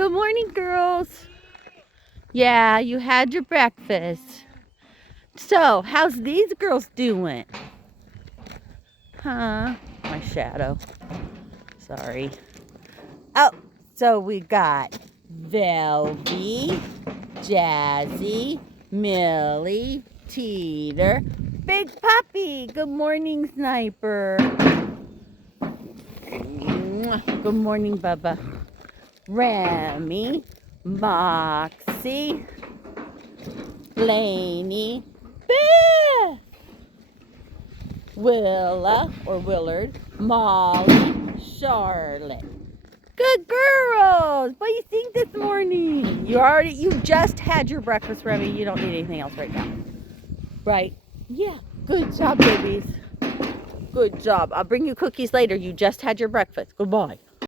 Good morning, girls. Yeah, you had your breakfast. So, how's these girls doing? Huh? My shadow. Sorry. Oh, so we got Velvy, Jazzy, Millie, Teeter, Big Puppy. Good morning, Sniper. Good morning, Bubba. Remy, Moxie, Blaney, Beth, Willa or Willard, Molly, Charlotte. Good girls. What do you think this morning? You just had your breakfast, Remy. You don't need anything else right now. Right? Yeah. Good job, babies. Good job. I'll bring you cookies later. You just had your breakfast. Goodbye.